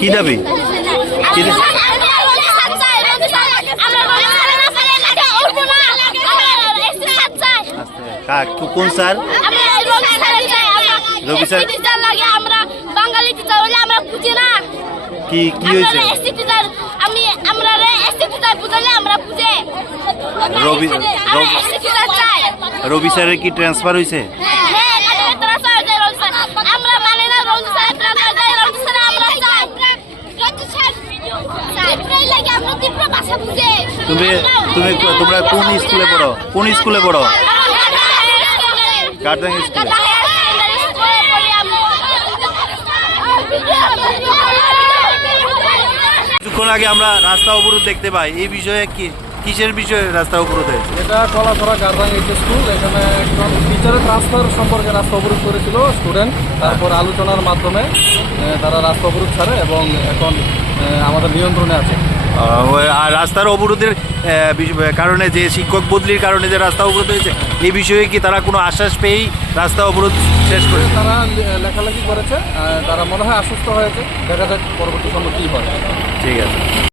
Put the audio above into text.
কি দাবি? কোন স্যার? রবি স্যার? কি কি হয়েছে? রবি- রবি স্যারের কি ট্রান্সফার হয়েছে? তুমি তুমি তোমরা কোন স্কুলে পড়ো? কোন স্কুলে পড়ো? কারদাং স্কুলে। কিছুক্ষণ আগে আমরা রাস্তা অবরোধ দেখতে পাই। এই বিষয়ে কি, কিসের বিষয়ে রাস্তা অবরোধ হয়েছে? এটা কলাছড়া গার্ডাং এইচ স্কুল। এখানে টিচারের ট্রান্সফার সম্পর্কে রাস্তা অবরোধ করেছিল স্টুডেন্ট তারপর আলোচনার মাধ্যমে তারা রাস্তা অবরোধ ছাড়ে এবং এখন আমাদের নিয়ন্ত্রণে আছে। আর রাস্তার অবরোধের কারণে যে শিক্ষক বদলির কারণে যে রাস্তা অবরোধ হয়েছে এই বিষয়ে কি তারা কোনো আশ্বাস পেয়েই রাস্তা অবরোধ শেষ করে? তারা লেখালেখি করেছে তারা মনে হয় আশ্বস্ত হয়েছে দেখা যাক পরবর্তী সময় কী হয়। ঠিক আছে।